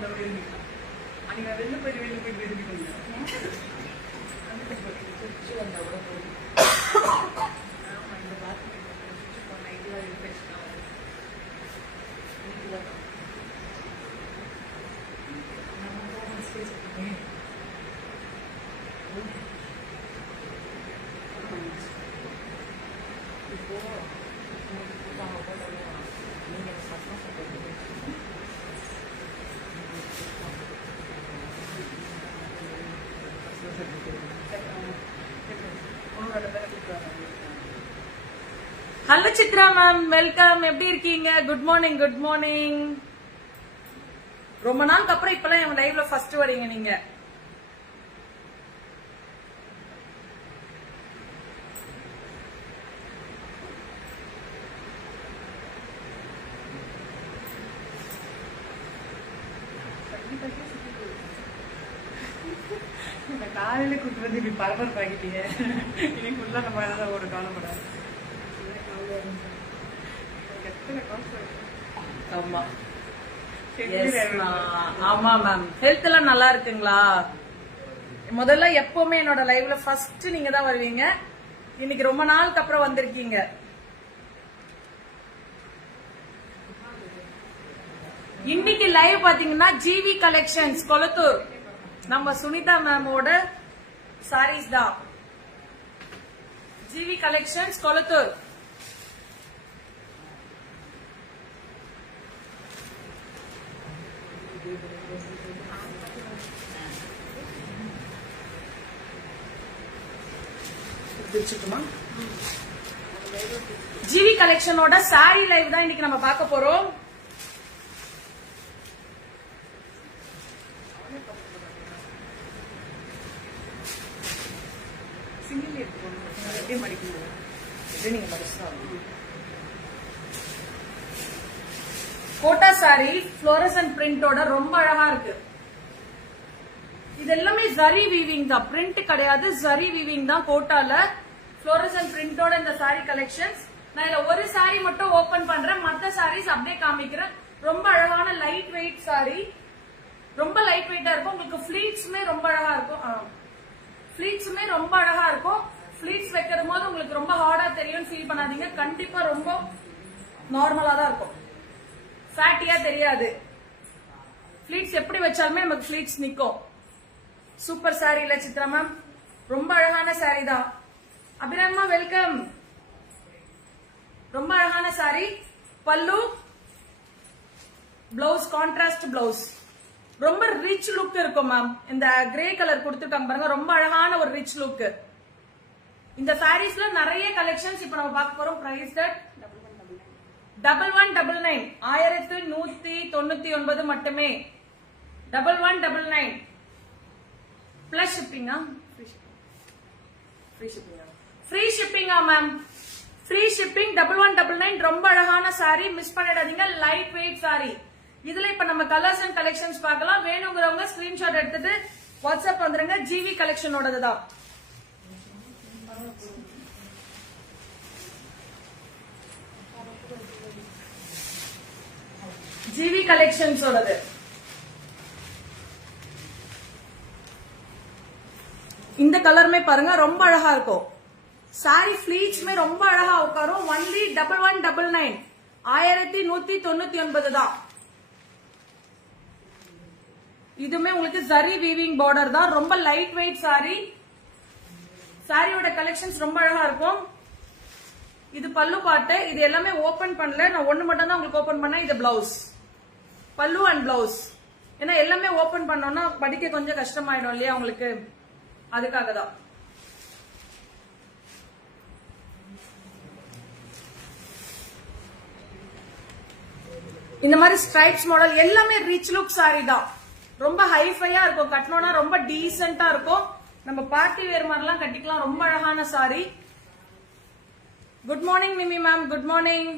வந்தவங்க இருந்துக்கலாம் அன்னைக்கு நான் வெளில போயிட்டு விரும்பிக்கோங்க வந்தா கூட போதும். ஆமா இந்த பாத்ரூம் நைட்லாம் இன்ஃபெக்ஷன் ஆகும். இப்போ நீங்க சத்தம் ஹலோ சித்ரா மேம், வெல்கம். எப்படி இருக்கீங்க? Good morning. Good morning. ரொம்ப நாளுக்கு அப்புறம் இப்பெல்லாம் என் லைவ்ல ஃபர்ஸ்ட் வரீங்க நீங்க. காலையில கூட்டு வந்து இப்படி பரபரப்பாகிட்டீங்க. இனி ஃபுல்லா நம்ம ஏதாவது ஒரு காலப்படாது. ஆமா ஆமா மேம். ஹெல்த் எல்லாம் நல்லா இருக்குங்களா? முதல்ல எப்பவுமே என்னோட லைவ்ல ஃபர்ஸ்ட் நீங்க தான் வருவீங்க. இன்னைக்கு ரொம்ப நாளுக்கு அப்புறம் வந்திருக்கீங்க. இன்னைக்கு லைவ் பாத்தீங்கன்னா ஜிவி கலெக்ஷன்ஸ் கொளத்தூர் நம்ம சுனிதா மேமோட சாரீஸ் தான். GV collections Kolathur. ஜிவி கலெக்ஷனோட சாரி லைவ் தான் இன்னைக்கு நம்ம பார்க்க போறோம். கோட்டா சாரி ஃப்ளோரசன்ட் பிரிண்டோட ரொம்ப அழகா இருக்கு. இது எல்லாமே ஜரி வீவிங் தான், பிரிண்ட் கிடையாது. ஜரி வீவிங் தான். கோட்டால ஃப்ளோரசன்ட் பிரிண்டோட இந்த சாரி கலெக்ஷன்ஸ். நான் இதுல ஒரு சாரி மட்டும் ஓபன் பண்றேன், மத்த சாரீஸ் அப்படியே காமிக்கிறேன். ரொம்ப அழகான லைட் வெயிட் சாரி, ரொம்ப லைட் வெயிட்டா இருக்கும். உங்களுக்கு ஃபிளீட்ஸுமே ரொம்ப அழகா இருக்கும். ஃபிளீட்ஸுமே ரொம்ப அழகா இருக்கும். ஃபிளீட்ஸ் வைக்கிற போது உங்களுக்கு ரொம்ப ஹார்டா தெரியும் ஃபீல் பண்ணாதீங்க. கண்டிப்பா ரொம்ப நார்மலா தான் இருக்கும், ஃபேட்டியா தெரியாது. ஃபிளீட்ஸ் எப்படி வச்சாலுமே நமக்கு ஃபிளீட்ஸ் நிக்கும். சூப்பர் சாரி இல்ல சித்ரா மேம்? ரொம்ப அழகான சாரி தான். அபிராமா வெல்கம். ரொம்ப அழகான சாரி. பல்லு, பிளவுஸ் கான்ட்ராஸ்ட் பிளவுஸ். ரொம்ப ரிச் லுக் இருக்கும் மேம். இந்த கிரே கலர் கொடுத்துருக்காங்க பாருங்க, ரொம்ப அழகான ஒரு ரிச் லுக். இந்த சாரீஸ்ல நிறைய கலெக்ஷன்ஸ் இப்ப நம்ம பார்க்க போறோம். பிரைஸ் தட் 1199 1199 மட்டுமே. 1199 பிளஸ் ஷிப்பிங்கா? ஃப்ரீ ஷிப்பிங்கா மேம்? Free shipping 1199. ரொம்ப அழகான சாரி, மிஸ் பண்ணிடாதீங்க. Light weight sari. இதுல இப்ப நம்ம கலர்ஸ் அண்ட் கலெக்ஷன்ஸ் பார்க்கலாம். வேணுங்கிறவங்க ஸ்கிரீன்ஷாட் எடுத்துட்டு வாட்ஸ்அப் வந்துருங்க. ஜிவி கலெக்ஷனோடது தான். ஜிவி கலெக்ஷன்ஸோடது. இந்த கலருமே பாருங்க ரொம்ப அழகா இருக்கும். சாரி ஃபிளீட்ஸ்மே ரொம்ப அழகா உட்காரும். ஒன்லி 1199 1199 தான். இதுமே உங்களுக்கு ஜரி வீவிங் பார்டர் தான். ரொம்ப லைட் வெயிட் சாரி. சாரியோட கலெக்ஷன்ஸ் ரொம்ப அழகா இருக்கும். இது பல்லு பாட்டு. இது எல்லாமே ஓபன் பண்ணல, நான் ஒண்ணு மட்டும் தான் உங்களுக்கு ஓபன் பண்ணேன். இது பிளவுஸ், பல்லு அண்ட் பிளவுஸ். ஏன்னா எல்லாமே ஓபன் பண்ணோம்னா படிக்க கொஞ்சம் கஷ்டமாயிடும் இல்லையா உங்களுக்கு, அதுக்காக தான். இந்த மாதிரி ஸ்ட்ரைப்ஸ் மாடல் எல்லாமே ரிச் லுக் சாரி தான். ரொம்ப ஹைஃபையா இருக்கும், கட்டணும்னா ரொம்ப டீசென்டா இருக்கும். நம்ம பார்ட்டி வேர் மாதிரிலாம் கட்டிக்கலாம். ரொம்ப அழகான sari. Good morning Mimi ma'am. Good morning.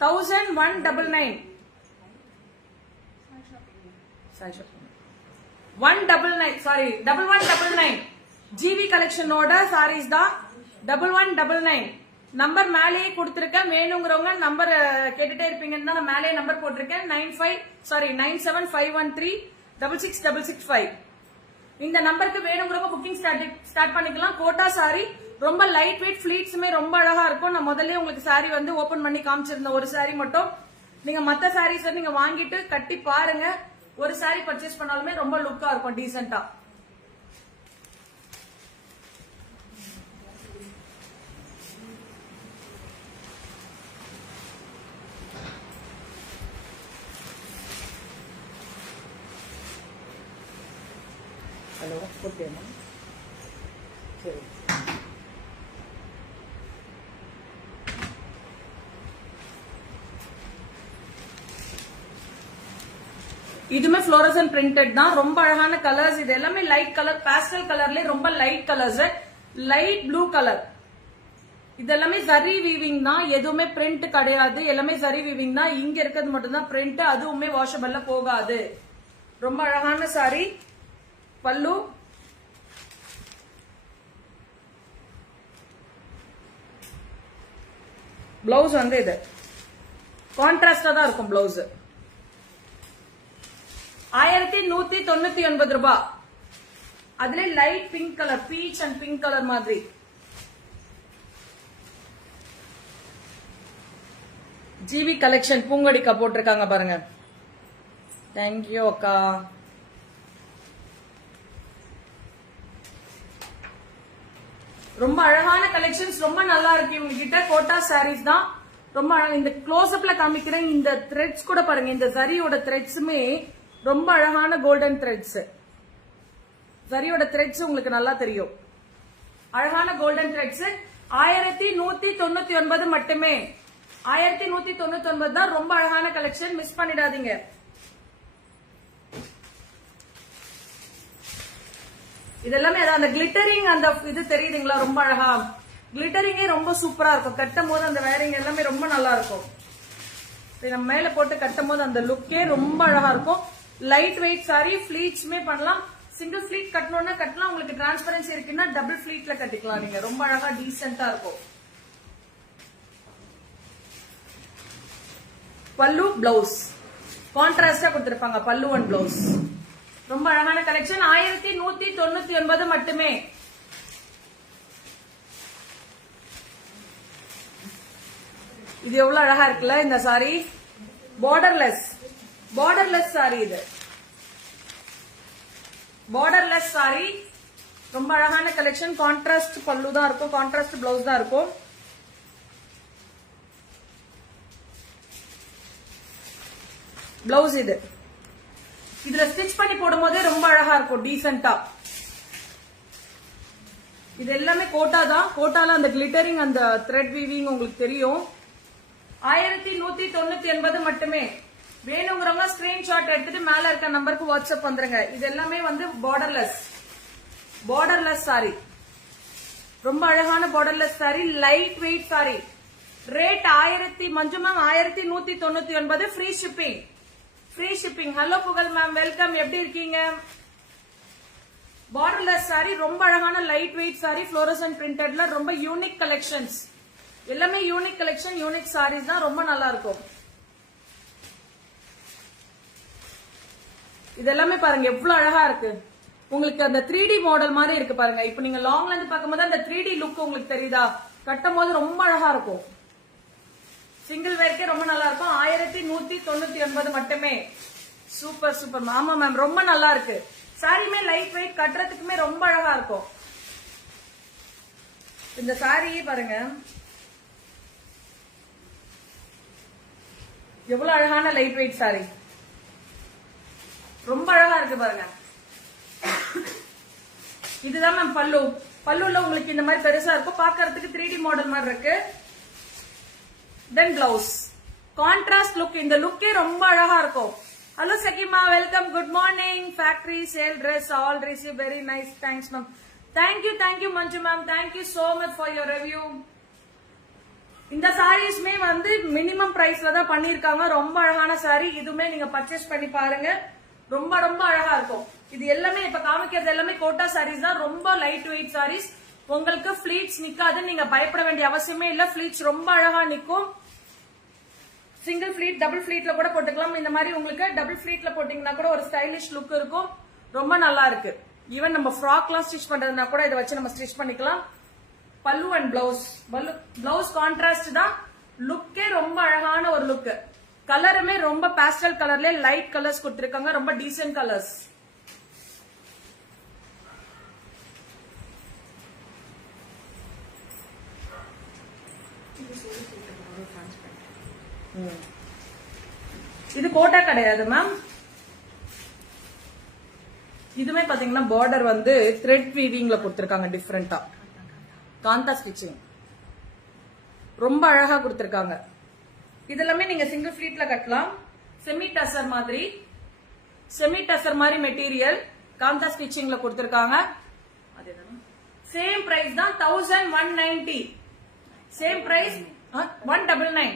1199 199 sari 1199 GV கலெக்ஷனோட சாரீஸ் தான். 1199 நம்பர் மேலேயே கொடுத்திருக்கேன். வேணுங்கிறவங்க நம்பர் கேட்டுட்டே இருப்பீங்கன்னு தான் நான் மேலேயே நம்பர் போட்டிருக்கேன். 9751366665. இந்த நம்பருக்கு வேணுங்கிறவங்க புக்கிங் ஸ்டார்ட் பண்ணிக்கலாம். கோட்டா சாரி ரொம்ப லைட் வெயிட், ஃபிளீட்ஸுமே ரொம்ப அழகா இருக்கும். நான் முதல்ல உங்களுக்கு சாரி வந்து ஓபன் பண்ணி காமிச்சிருந்தேன். ஒரு சாரி மட்டும் நீங்க மத்த சாரீஸ் நீங்க வாங்கிட்டு கட்டி பாருங்க. ஒரு சாரி பர்ச்சேஸ் பண்ணாலுமே ரொம்ப லுக்கா இருக்கும், டீசென்டா. ஹலோ, ஓகேமா, சரி. இதுமே ஃப்ளோரசன்ட் பிரிண்டட் தான். ரொம்ப அழகான கலர்ஸ். இது எல்லாமே லைட் கலர், பாஸ்டல் கலர்ல ரொம்ப light colours, light blue colour. இது எல்லாமே ஜரி வீவிங் தான், எதுவுமே பிரிண்ட் கிடையாது. எல்லாமே ஜரி வீவிங் தான். இங்க இருக்கிறது மட்டும் தான் பிரிண்ட், அதுவுமே வாஷபிள்ல போகாது. ரொம்ப அழகான சாரி. பல்லு, பிளவுஸ் வந்து இது கான்ட்ராஸ்டா தான் இருக்கும். பிளவுஸ் 1199 ரூபாய். அதுல light pink colour, beach and pink colour மாதிரி. ஜிவி கலெக்ஷன் பூங்கொடிக்கா போட்டிருக்காங்க பாருங்க. தேங்க்யூ அக்கா. ரொம்ப அழகான கலெக்ஷன்ஸ், ரொம்ப நல்லா இருக்கு இவங்க கிட்ட. கோட்டா சாரீஸ் தான் ரொம்ப அழகா. இந்த க்ளோஸ்அப்ல காமிக்கிறேன். இந்த த்ரெட்ஸ் கூட பாருங்க. இந்த ஜரியோட த்ரெட்ஸுமே ரொம்ப அழகான கோல்டன் த்ரெட்ஸ். ஜரியோட த்ரெட்ஸ் உங்களுக்கு நல்லா தெரியும். அழகான கோல்டன் த்ரெட்ஸ். 1199 மட்டுமே. 1199 தான். ரொம்ப அழகான கலெக்ஷன், மிஸ் பண்ணிடாதீங்க. இதெல்லாமே அந்த கிளிட்டரிங், அந்த இது தெரியுதுங்களா, ரொம்ப அழகா. கிளிட்டரிங்கே ரொம்ப சூப்பரா இருக்கும். கட்டும் போது அந்த வேரிங் எல்லாமே ரொம்ப நல்லா இருக்கும். நம்ம மேல போட்டு கட்டும் போது அந்த லுக்கே ரொம்ப அழகா இருக்கும். லைட் வெயிட் சாரி, ஃபிளீட்ஸ்மே பண்ணலாம். சிங்கிள் ஃபிளீட் கட்டணும்னா கட்டலாம். உங்களுக்கு டிரான்ஸ்பரன்சி இருக்குன்னா டபுள் ஃபிளீட்ல கட்டிக்கலாம் நீங்க. ரொம்ப அழகா டீசென்டா இருக்கும். பல்லு, பிளவுஸ் கான்ட்ராஸ்டா கொடுத்திருப்பாங்க. பல்லு அண்ட் பிளவுஸ். ரொம்ப அழகான கலெக்ஷன். 1199 மட்டுமே. இது எவ்வளவு அழகா இருக்குல்ல இந்த சாரி. Borderless, borderless sorry. இது பார்டர்லெஸ் சாரி. ரொம்ப அழகான கலெக்ஷன். கான்ட்ராஸ்ட் பல்லு தான் இருக்கும், கான்ட்ராஸ்ட் பிளவுஸ் தான் இருக்கும். பிளவுஸ் இது. இதுல ஸ்டிச் பண்ணி போடும் போதே ரொம்ப அழகா இருக்கும், டீசென்டா. இது எல்லாமே கோட்டா தான். கோட்டால அந்த கிளிட்டரிங், அந்த த்ரெட் வீவிங் உங்களுக்கு தெரியும். 1199 மட்டுமே. வேணுங்கிறவங்க ஸ்கிரீன்ஷாட் எடுத்துட்டு மேல இருக்க நம்பருக்கு வாட்ஸ்அப் வந்துருங்க. இது எல்லாமே வந்து பார்டர்லெஸ், பார்டர்லெஸ் சாரி. ரொம்ப அழகான borderless sari, light weight sari. Rate Manju ma'am 1199. Free shipping, free shipping. Hello Pugazh ma'am, welcome. எப்படி இருக்கீங்க? பார்டர்லெஸ் சாரி, ரொம்ப அழகான லைட் வெயிட் சாரி. ஃப்ளோரசன்ட் பிரிண்டட்ல ரொம்ப யூனிக் கலெக்ஷன்ஸ். எல்லாமே யூனிக் கலெக்ஷன், யூனிக் சாரீஸ் தான். ரொம்ப நல்லா இருக்கும். இதெல்லாமே பாருங்க எவ்வளவு அழகா இருக்கு. உங்களுக்கு அந்த 3D மாடல் மாதிரி இருக்கு பாருங்க. இப்ப நீங்க லாங்ல இருந்து பார்க்கும்போது அந்த 3D லுக் உங்களுக்கு தெரியுதா? கட்டும் போது ரொம்ப அழகா இருக்கும். சிங்கிள் வேர்க்கே ரொம்ப நல்லா இருக்கும். 1199 மட்டுமே. Super super. ஆமா மேம், ரொம்ப நல்லா இருக்கு. சாரியுமே லைட் வெயிட், கட்டுறதுக்குமே ரொம்ப அழகா இருக்கும். இந்த சாரியே பாருங்க எவ்வளவு அழகான லைட் வெயிட் சாரி. ரொம்ப அழகா இருக்கு பாருங்க. இதுதான் மேம் பல்லு. பல்லுல உங்களுக்கு இந்த மாதிரி பெருசா இருக்கும், பாக்குறதுக்கு 3D மாடல் மாதிரி இருக்கு. Then blouse contrast look. இந்த லுக்கே ரொம்ப அழகா இருக்கும். Hello Sakima, welcome. Good morning. Factory sale dress all receive. Very nice. Thanks ma'am. Thank you Manju ma'am. Thank you so much for your review. இந்த சாரீஸ்மே வந்து மினிமம் பிரைஸ்ல தான் பண்ணிருக்காங்க. ரொம்ப அழகான சாரி. இதுவுமே நீங்க பர்ச்சேஸ் பண்ணி பாருங்க. ரொம்ப ரொம்ப அழகா இருக்கும். இது எல்லாமே இப்ப காமிக்கிறது எல்லாமே கோட்டா சாரீஸ் தான். ரொம்ப லைட் வெயிட் சாரீஸ். உங்களுக்கு ஃபிளீட்ஸ் நிக்காது, நீங்க பயப்பட வேண்டிய அவசியமே இல்ல. ஃபிளீட்ஸ் ரொம்ப அழகா நிக்கும். சிங்கிள் ஃபிளீட் டபுள் ஃபிளீட்ல கூட போட்டுக்கலாம். இந்த மாதிரி உங்களுக்கு டபுள் ஃபிளீட்ல போட்டீங்கன்னா கூட ஒரு ஸ்டைலிஷ் லுக் இருக்கும். ரொம்ப நல்லா இருக்கு. ஈவன் நம்ம ஃப்ராக்லாம் ஸ்டிச் பண்றதுனா கூட இதை வச்சு நம்ம ஸ்டிச் பண்ணிக்கலாம். பல்லு அண்ட் பிளவுஸ், பிளவுஸ் கான்ட்ராஸ்ட் தான். லுக்கே ரொம்ப அழகான ஒரு லுக். கலருமே ரொம்ப பாஸ்டல் கலர்ல லைட் கலர்ஸ் கொடுத்திருக்காங்க. ரொம்ப டீசென்ட் கலர்ஸ். இது கோட்டா கிடையாது மேம். இதுமே பாத்தீங்கன்னா பார்டர் வந்து த்ரெட் வீவிங்ல கொடுத்திருக்காங்க. டிஃபரெண்டா காந்தா ஸ்டிச்சிங் ரொம்ப அழகா கொடுத்திருக்காங்க. இதெல்லாமே நீங்க சிங்கிள் ஃபிளீட்ல கட்டலாம். செமி டசர் மாதிரி மெட்டீரியல் காந்தா ஸ்டிச்சிங்ல கொடுத்திருக்காங்க. சேம் பிரைஸ் தான் 1190. Same price 199.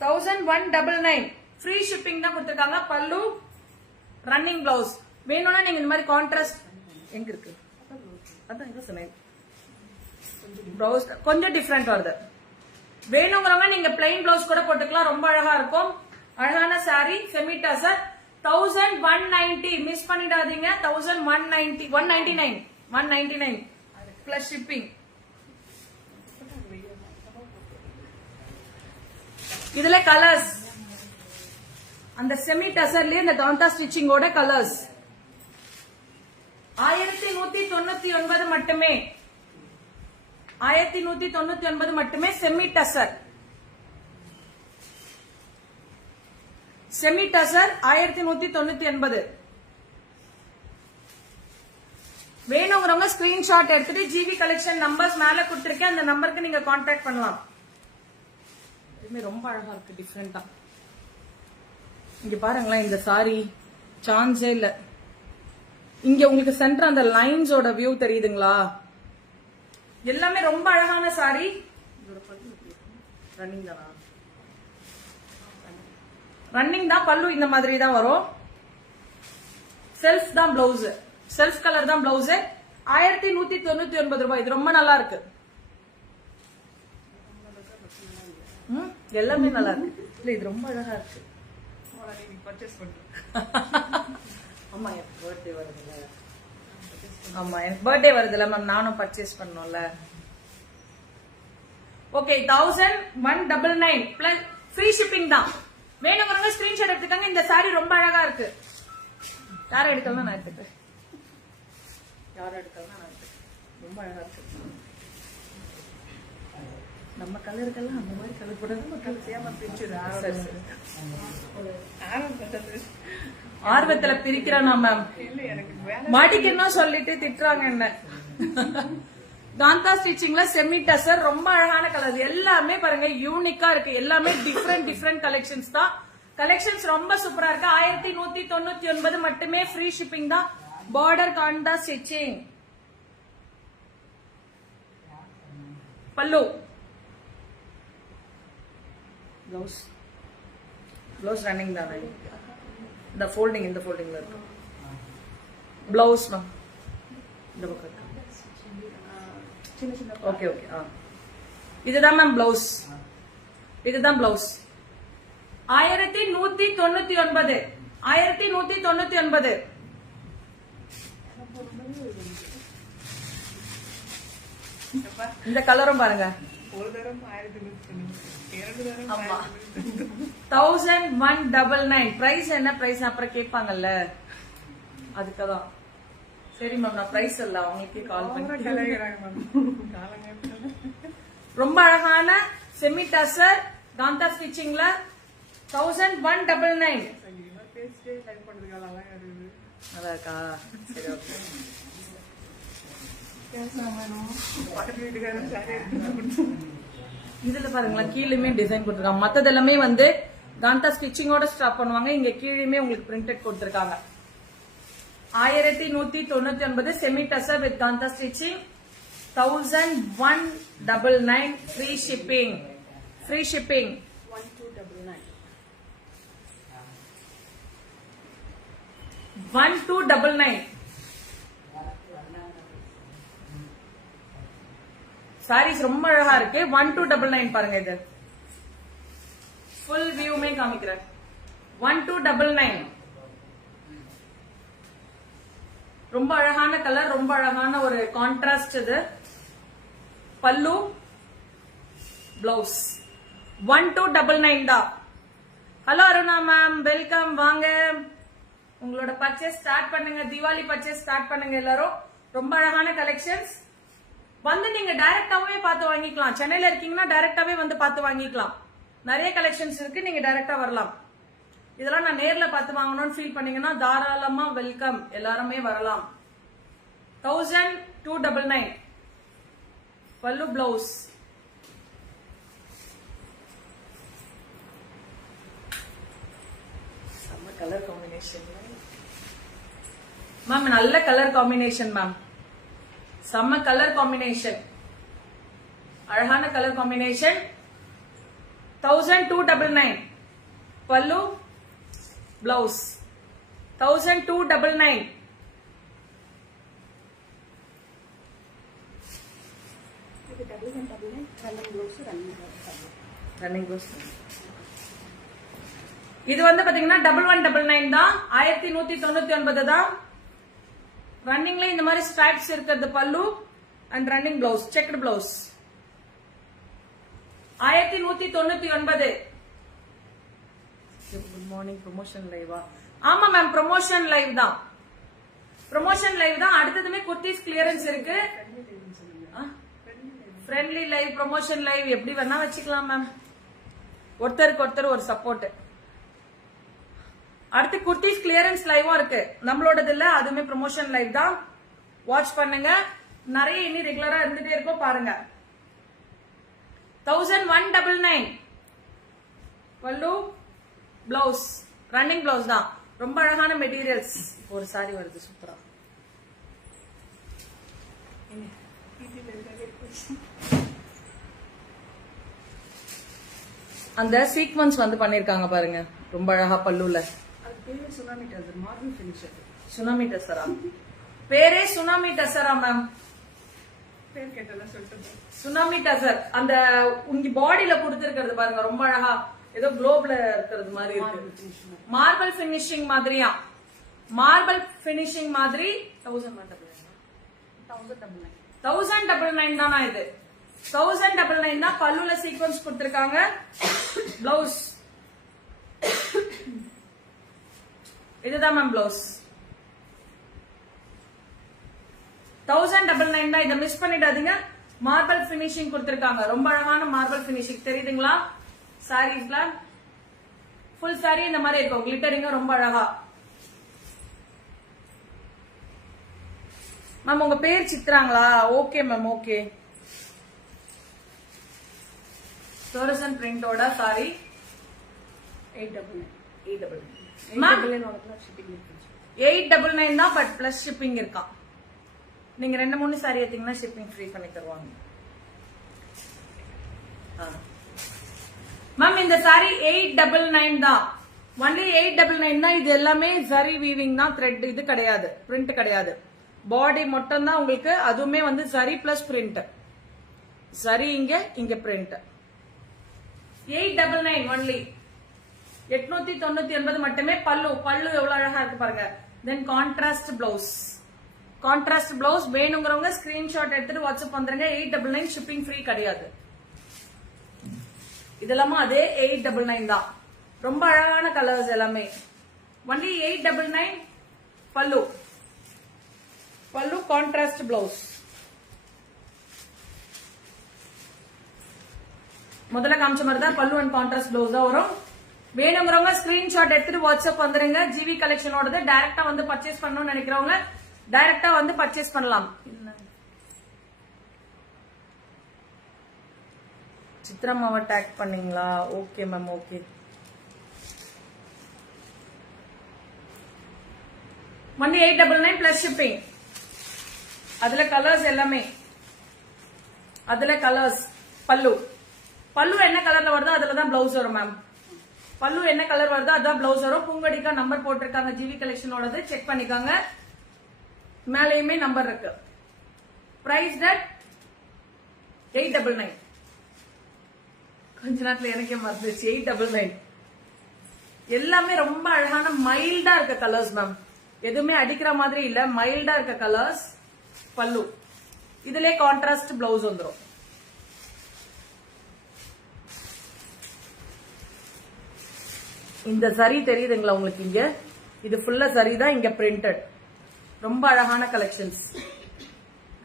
1199 ஃப்ரீ ஷிப்பிங் தான் கொடுத்திருக்காங்க. பல்லு ரன்னிங் பிளவுஸ் வேணும்னா நீங்க இந்த மாதிரி கான்ட்ராஸ்ட் எங்க இருக்கு அதான் எங்க சொன்னேன். பிளவுஸ் கொஞ்சம் டிஃபரெண்ட் வருது. வேணுங்கிறவங்க நீங்க பிளைன் பிளவுஸ் கூட போட்டுக்கலாம். ரொம்ப அழகா இருக்கும். அழகான சாரி செமி டசர் 1190. மிஸ் பண்ணிடாதீங்க. 1190 199 பிளஸ் ஷிப்பிங். இதுல கலர்ஸ் அந்த செமி டசர்லயே இந்த காந்தா ஸ்டிச்சிங்கோட கலர்ஸ் 1199 மட்டுமே. 1199 மட்டுமே. செமி டசர் 1199. வேணுங்கிறவங்க ஸ்கிரீன்ஷாட் எடுத்துட்டு ஜிவி கலெக்ஷன் நம்பர்ஸ் மேல கொடுத்திருக்கேன். அந்த நம்பருக்கு நீங்க கான்டாக்ட் பண்ணலாம். ரொம்ப அழகா இருக்கு. டிஃபரெண்டா இங்க பாருங்களேன். இந்த சாரி சான்ஸே இல்ல. இங்க உங்களுக்கு சென்டர் அந்த லைன்ஸோட வியூ தெரியுதுங்களா? எல்லாமே ரொம்ப அழகான சாரி. ரன்னிங் தான். பல்லு இந்த மாதிரி தான் வரும். செல்ஃப் தான் பிளவுஸ். செல்ஃப் கலர் தான் பிளவுஸ். 1199 ரூபாய். இது ரொம்ப நல்லா இருக்கு. எல்லாமே நல்லா இருக்கு. இல்ல இது ரொம்ப அழகா இருக்கு. ஆமா எனக்கு பர்த்டே வருதுல்ல. ஆமா எனக்கு பர்த்டே வருதுல்ல மேம். நானும் பர்ச்சேஸ் பண்ணணும்ல. ஓகே 1199 பிளஸ் ஃப்ரீ ஷிப்பிங் தான். வேணுங்கிறவங்க ஸ்கிரீன்ஷாட் எடுத்துக்கோங்க. இந்த சாரி ரொம்ப அழகா இருக்கு. யாரும் எடுக்கலாம் நான் எடுத்துக்கிறேன். ரொம்ப அழகா இருக்கு. நம்ம கலருக்கெல்லாம் அந்த மாதிரி கலர் போடாது. ஆர்வத்துல பிரிக்கிறானா மேம்? மாட்டிக்கணும் சொல்லிட்டு திட்டுறாங்க என்ன. காந்தா ஸ்டிச்சிங்ல செமி டசர் ரொம்ப அழகான கலர். எல்லாமே பாருங்க யூனிக்கா இருக்கு. எல்லாமே டிஃபரெண்ட் கலெக்ஷன்ஸ் தான். கலெக்ஷன்ஸ் ரொம்ப சூப்பரா இருக்கு. 1199 மட்டுமே. ஃப்ரீ ஷிப்பிங் தான். Border kantha stitching. பல்லு பிளவுஸ் ரன்னிங் தானே. இந்த ஃபோல்டிங்ல இருக்கு பிளவுஸ் மேம். இந்த பக்கம் ஓகே ஓகே. இதுதான் மேம் பிளவுஸ். இதுதான் பிளவுஸ். 1199. 1199. இந்த கலரும் பாருங்க. 1199 பிரைஸ் என்ன பிரைஸ் அப்புறம் கேட்பாங்கல்ல, அதுக்குதான். சரி மேம் நான் பிரைஸ் இல்ல அவங்களுக்கே கால் பண்ணி. ரொம்ப அழகான செமி டசர் காந்தா ஸ்டிச்சிங்ல 1199. நல்லா இருக்கா? சரி ஓகே. இதுல பாருங்களேன் கீழேயுமே டிசைன் கொடுத்துருக்காங்க. மத்தது எல்லாமே வந்து காந்தா ஸ்டிச்சிங்கோட ஸ்டாப் பண்ணுவாங்க. இங்க கீழேயுமே உங்களுக்கு பிரிண்டட் கொடுத்திருக்காங்க. 1199 semi tussar with kantha stitching. 1199 free shipping. 1299. Saris ரொம்ப அழகா இருக்கு. 1299 பாருங்க. இது ஃபுல் வியூமே காமிக்கிறேன். 1299 ரொம்ப அழகான கலர், ரொம்ப அழகான ஒரு கான்ட்ராஸ்ட். இது பல்லு, பிளவுஸ். 1299 தான். Hello Aruna ma'am, welcome. வாங்க, உங்களோட பர்ச்சேஸ் ஸ்டார்ட் பண்ணுங்க. தீபாவளி பர்ச்சேஸ் ஸ்டார்ட் பண்ணுங்க எல்லாரும். ரொம்ப அழகான கலெக்ஷன்ஸ். வந்து நீங்க டைரக்டாவே பார்த்து வாங்கிக்கலாம். சென்னையில இருக்கீங்கன்னா டைரக்டாவே வந்து பார்த்து வாங்கிக்கலாம். நிறைய கலெக்ஷன்ஸ் இருக்கு, நீங்க டைரக்டா வரலாம். இதெல்லாம் நான் நேர்ல பார்த்து வாங்கணும்னு ஃபீல் பண்ணீங்கன்னா தாராளமா வெல்கம், எல்லாருமே வரலாம். 1299 பல்லு, பிளவுஸ். செம்ம கலர் காம்பினேஷன் மேம், நல்ல கலர் காம்பினேஷன் மேம். செம்ம கலர் காம்பினேஷன், அழகான கலர் காம்பினேஷன். 1299 பல்லு, பிளவுஸ். 1299 running blouse. இது வந்து பாத்தீங்கன்னா 1199 தான். 1199 தான். ரன்னிங்ல இந்த மாதிரி ஸ்ட்ரைப்ஸ் இருக்கிறது பல்லு and running blouse, checked blouse. 1199. Good morning. Promotion லைவா? ஆமா மேம், ப்ரொமோஷன் லைவ் தான். ப்ரொமோஷன் லைவ் தான். அடுத்ததுமே குர்த்திஸ் கிளியரன்ஸ் இருக்கு. ஃப்ரெண்ட்லி லைவ், ப்ரொமோஷன் லைவ் எப்படி வேணா வச்சுக்கலாம் மேம். ஒருத்தருக்கு ஒருத்தர் ஒரு சப்போர்ட். அடுத்து குர்த்திஸ் கிளியரன்ஸ் லைவும் இருக்கு. நம்மளோடது இல்ல, அதுவுமே ப்ரொமோஷன் லைவ் தான். வாட்ச் பண்ணுங்க. நிறைய இனி ரெகுலரா இருந்துட்டே இருக்கும், பாருங்க. 1199 பல்லு, பிளவுஸ். ரன்னிங் பிளவுஸ் தான். ரொம்ப அழகான மெட்டீரியல்ஸ். ஒரு சாரி வருது சூப்பரா. அந்த சீக்வன்ஸ் வந்து பண்ணிருக்காங்க பாருங்க, ரொம்ப அழகா பல்லுல. சுனாமி டசரா பேரே சுனாமி டசரா மேம். சுனாமி டசர். அந்த உங்க பாடியில கொடுத்திருக்கிறது பாருங்க, ரொம்ப அழகா ஏதோ குளோப்ல இருக்கிறது மாதிரி இருக்கு. மார்பிள் பினிஷிங் மாதிரியா? மார்பிள் பினிஷிங் மாதிரி. 1099 தானா இது? 1099 தான். பல்லுல சீக்வன்ஸ் கொடுத்திருக்காங்க. பிளவுஸ் இதுதான் மேம் பிளவுஸ். 1099 தான். இதை மிஸ் பண்ணிடாதீங்க. மார்பிள் பினிஷிங் கொடுத்திருக்காங்க. ரொம்ப அழகான மார்பிள் பினிஷிங் தெரியுதுங்களா? சாரீஸ்ல ஃபுல் சாரி இந்த மாதிரி இருக்கும். கிளிட்டரிங்க ரொம்ப அழகா. மேம் உங்க பேர் சித்ராங்களா? Okay ma'am, okay. ஃப்ளோரசன்ட் பிரிண்டோட சாரி 899 தான். பட் பிளஸ் ஷிப்பிங் இருக்கா. நீங்க 2-3 சாரி ஏத்தீங்கன்னா ஷிப்பிங் ஃப்ரீ பண்ணி தருவாங்க மேம். இந்த சாரி 899 தான். ஒன்லி 899 தான். இது எல்லாமே ஜரி வீவிங் தான், த்ரெட் இது கிடையாது, பிரிண்ட் கிடையாது. பாடி மட்டும் தான் உங்களுக்கு. அதுவுமே வந்து ஜரி பிளஸ் பிரிண்ட். ஜரி இங்க பிரிண்ட். 899 ஒன்லி. 899 மட்டுமே. பல்லு எவ்வளவு அழகா இருக்கு பாருங்க. தென் கான்ட்ராஸ்ட் பிளவுஸ். கான்ட்ராஸ்ட் பிளவுஸ் வேணுங்கிறவங்க ஸ்கிரீன்ஷாட் எடுத்துட்டு வாட்ஸ்அப் வந்துருங்க. 899 ஷிப்பிங் ஃப்ரீ கிடையாது. இதெல்லாமே அதே 899 தான். ரொம்ப அழகான கலர்ஸ் எல்லாமே. ஒன்லி 899 பல்லு. பல்லு கான்ட்ராஸ்ட் பிளவுஸ். முதல்ல காமிச்ச மாதிரி தான் பல்லு அண்ட் கான்ட்ராஸ்ட் பிளவுஸ் தான் வரும். வேணுங்கிறவங்க ஸ்கிரீன்ஷாட் எடுத்துட்டு வாட்ஸ்அப் வந்துருங்க. ஜிவி கலெக்ஷனோடது டைரக்டா வந்து பர்ச்சேஸ் பண்ணணும்னு நினைக்கிறவங்க டைரக்டா வந்து பர்ச்சேஸ் பண்ணலாம். சித்ராமாவை டேக் பண்ணீங்களா? Okay ma'am, okay. Only 899 plus shipping. அதுல கலர்ஸ் எல்லாமே. அதுல கலர்ஸ். பல்லு என்ன கலர்ல வருதோ அதுலதான் பிளவுஸ் வரும் மேம். பல்லு என்ன கலர் வருதோ அதான் பிளவுஸ் வரும். பூங்கடிக்கா நம்பர் போட்டிருக்காங்க ஜிவி கலெக்ஷனோடது, செக் பண்ணிக்காங்க. மேலேயுமே நம்பர் இருக்கு. Price that 899. கொஞ்ச நேரத்துல எனக்கே மறந்துச்சு. 899. எல்லாமே ரொம்ப அழகான மைல்டா இருக்க கலர்ஸ் மேம். எதுவுமே அடிக்கிற மாதிரி இல்ல, மைல்டா இருக்க கலர்ஸ். பல்லு இதுல கான்ட்ராஸ்ட் பிளவுஸ் வந்துரும். இந்த சரி தெரியுதுங்களா உங்களுக்கு? இங்க இது ஃபுல்லா சரி தான், இங்க பிரிண்டட். ரொம்ப அழகான கலெக்ஷன்ஸ்,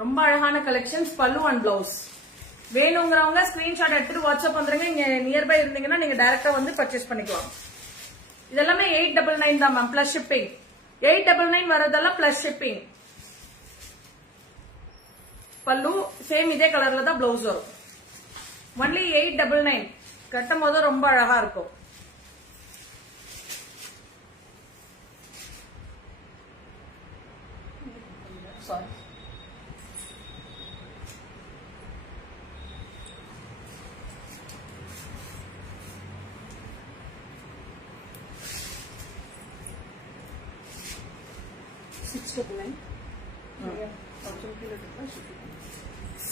ரொம்ப அழகான கலெக்ஷன்ஸ். பல்லு அண்ட் பிளவுஸ் வேணுங்கிறவங்க ஸ்கிரீன்ஷாட் எடுத்துட்டு வாட்ஸ்அப் வந்துருங்க. இங்க நியர்பை இருந்தீங்கன்னா நீங்க டைரக்டா வந்து பர்ச்சேஸ் பண்ணிக்கலாம். இதெல்லாமே 899 தான் மேம், பிளஸ் ஷிப்பிங். 899 வரதெல்லாம் பிளஸ் ஷிப்பிங். பல்லு சேம் இதே கலர்ல தான் பிளவுஸ் வரும். ஒன்லி 899. கட்டும் போது ரொம்ப அழகா இருக்கும். சாரி,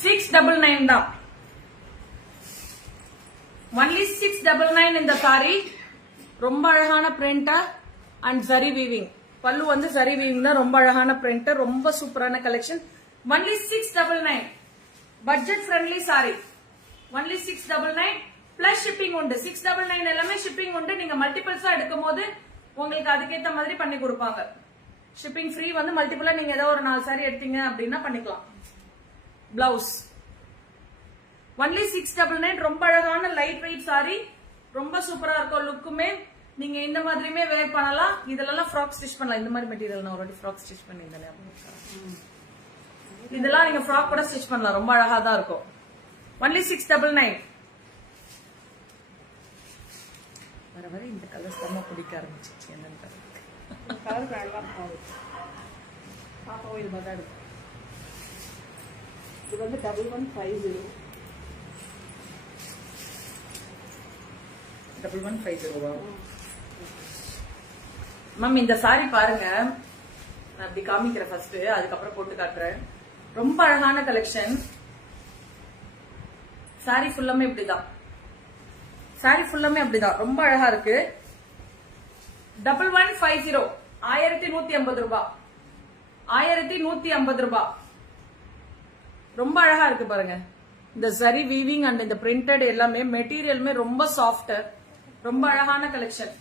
$699 தான். ஒன்லி 699 இந்த சாரி. ரொம்ப அழகான பிரிண்ட் அண்ட் சரி வீவிங். பல்லு வந்து சரி வீவிங் தான். ரொம்ப அழகான பிரிண்ட், ரொம்ப சூப்பரான collection. Only 699. Budget friendly sorry. Only 699 plus shipping உண்டு. 699 எல்லாமே ஷிப்பிங் உண்டு. நீங்க மல்டிபிள்ஸா எடுக்கும் போது உங்களுக்கு அதுக்கேத்த மாதிரி பண்ணி கொடுப்பாங்க. ஷிப்பிங் ஃப்ரீ வந்து மல்டிபிளா நீங்க ஏதோ ஒரு 4 சாரி எடுத்தீங்க அப்படின்னா பண்ணிக்கலாம். Blouse only 699. ரொம்ப அழகான லைட் வெயிட் சாரி. ரொம்ப சூப்பரா இருக்கும் லுக்குமே. நீங்க இந்த மாதிரியுமே வேர் பண்ணலாம். இதெல்லாம் ஃப்ராக் ஸ்டிச் பண்ணலாம். இந்த மாதிரி மெட்டீரியல் நான் ஆல்ரெடி ஃப்ராக் ஸ்டிச் பண்ணிருந்தேன். இதெல்லாம் நீங்க ஃப்ராக் கூட ஸ்டிச் பண்ணலாம். ரொம்ப அழகா தான் இருக்கும். ஒன்லி 699. வர வர இந்த கலர்ஸ் ரொம்ப பிடிக்க ஆரம்பிச்சிச்சு. என்னன்னு கலர் பாப்பாவும் இது மாதிரி தான் இருக்கும். இது வந்து 1150. 1150 மேம். இந்த சாரி பாருங்க, நான் அப்படி காமிக்கிறேன் ஃபர்ஸ்ட், அதுக்கப்புறம் போட்டு காட்டுறேன். ரொம்ப அழகான கலெக்ஷன். சாரி ஃபுல்லாமே இப்படிதான். சாரி ஃபுல்லாமே அப்படிதான். ரொம்ப அழகா இருக்கு. 1150. 1150 ரூபாய். 1150 ரூபாய். ரொம்ப அழகா இருக்கு பாருங்க. இந்த சரி வீவிங் அண்ட் இந்த பிரிண்டட் எல்லாமே மெட்டீரியலுமே ரொம்ப சாஃப்ட். ரொம்ப அழகான கலெக்ஷன்.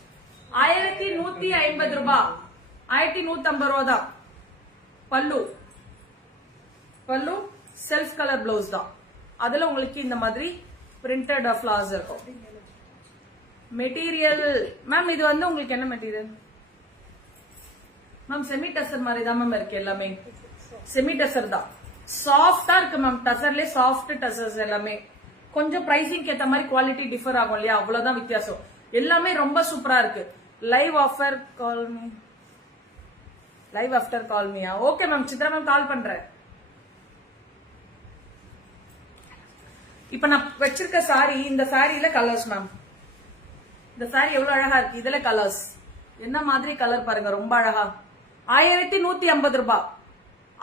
1150 ரூபாய். 1150 ரூபாய் தான். பல்லு பல்லு செல்ஃப் கலர் பிளவுஸ் தான். அதுல உங்களுக்கு இந்த மாதிரி பிரிண்டட் ஃபிளார்ஸ் இருக்கும். மெட்டீரியல் மேம் இது வந்து உங்களுக்கு என்ன மெட்டீரியல் மேம்? செமி டசர் மாதிரி தான் மேம் இருக்கு. எல்லாமே செமி டசர் தான். சாஃப்டா இருக்கு மேம். டசர்லயே சாஃப்ட் டசர்ஸ் எல்லாமே. கொஞ்சம் பிரைசிங் ஏத்த மாதிரி குவாலிட்டி டிஃபர் ஆகும் இல்லையா, அவ்வளவுதான் வித்தியாசம். எல்லாமே ரொம்ப சூப்பரா இருக்கு. Live offer call me. Live after call மீயா? Okay ma'am, Chitra ma'am call பண்றேன். இப்ப நான் வச்சிருக்க சாரி, இந்த சாரியில கலர்ஸ் மேம். இந்த சாரி எவ்வளவு அழகா இருக்கு. இதுல கலர்ஸ் என்ன மாதிரி கலர் பாருங்க. ரொம்ப அழகா. 1150 ரூபாய்.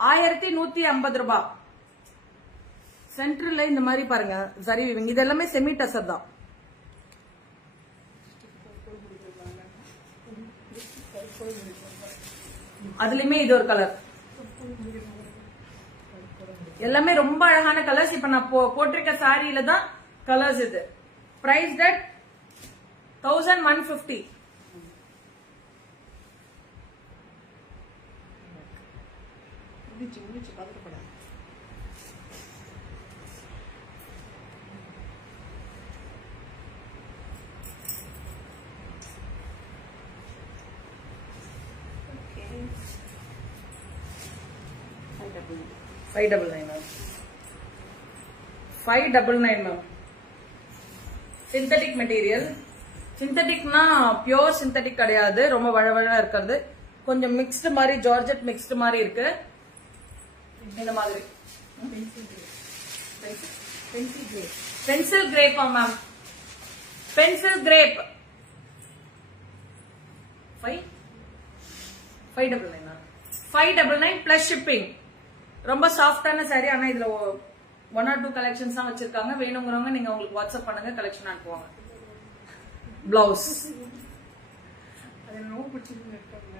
1150 ரூபாய். சென்டர்ல இந்த மாதிரி பாருங்க சரி வீவிங். இது எல்லாமே செமி டசர் தான். அதுலயுமே இது ஒரு கலர். எல்லாமே ரொம்ப அழகான கலர்ஸ். இப்ப நான் போட்டிருக்க சாரியில தான் கலர்ஸ். இது price that 1150. $599 ma'am. Synthetic material. சிந்தட்டிக்னா பியோர் சிந்தட்டிக் கிடையாது. ரொம்ப வழவழா இருக்கிறது. கொஞ்சம் மிக்ஸ்டு மாதிரி, ஜார்ஜெட் மிக்ஸ்டு மாதிரி இருக்கு. இந்த மாதிரி பென்சில் கிரேப்பா ma'am? Pencil crepe 599 plus shipping. ரொம்ப சாஃப்டான சாரி. ஆனா இதுல 1 or 2 கலெக்ஷன்ஸ் தான் வச்சிருக்காங்க. வேணுங்கிறவங்க நீங்க உங்களுக்கு வாட்ஸ்அப் பண்ணுங்க, கலெக்ஷன் அனுப்புவாங்க. பிளவுஸ் அது என்னவோ பிடிச்சிருக்கு இருக்காங்க.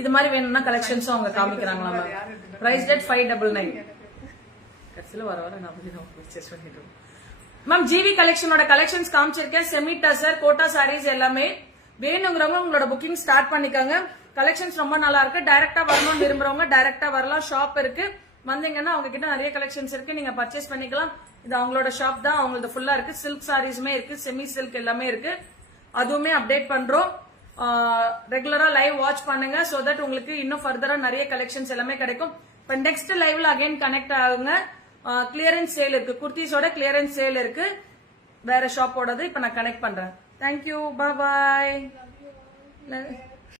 இது மாதிரி வேணும்னா கலெக்ஷன்ஸும் அவங்க காமிக்கிறாங்களா மேம்? Price date 599. கடைசியில் வர வர நான் பர்ச்சேஸ் பண்ணிடுவோம் மேம். ஜிவி கலெக்ஷனோட கலெக்ஷன்ஸ் காமிச்சிருக்கேன். செமி டசர் கோட்டா சாரீஸ் எல்லாமே வேணுங்கிறவங்க உங்களோட புக்கிங் ஸ்டார்ட் பண்ணிக்கோங்க. கலெக்ஷன்ஸ் ரொம்ப நல்லா இருக்கு. டைரக்டா வரணும்னு விரும்புறவங்க டைரக்டா வரலாம். ஷாப் இருக்கு, வந்தீங்கன்னா அவங்க கிட்ட நிறைய கலெக்ஷன்ஸ் இருக்கு, நீங்க பர்ச்சேஸ் பண்ணிக்கலாம். இது அவங்களோட ஷாப் தான், அவங்களது ஃபுல்லா இருக்கு. சில்க் சாரீஸுமே இருக்கு, செமி சில்க் எல்லாமே இருக்கு. அதுவுமே அப்டேட் பண்றோம். ரெகுலரா லைவ் வாட்ச் பண்ணுங்க, சோ தட் உங்களுக்கு இன்னும் ஃபர்தரா நிறைய கலெக்ஷன்ஸ் எல்லாமே கிடைக்கும். இப்ப நெக்ஸ்ட் லைவ்ல அகைன் கனெக்ட் ஆகுங்க. கிளியரன்ஸ் சேல் இருக்கு, குர்த்திஸோட கிளியரன்ஸ் சேல் இருக்கு, வேற ஷாப்போடது. இப்ப நான் கனெக்ட் பண்றேன். தேங்க்யூ, பாய்.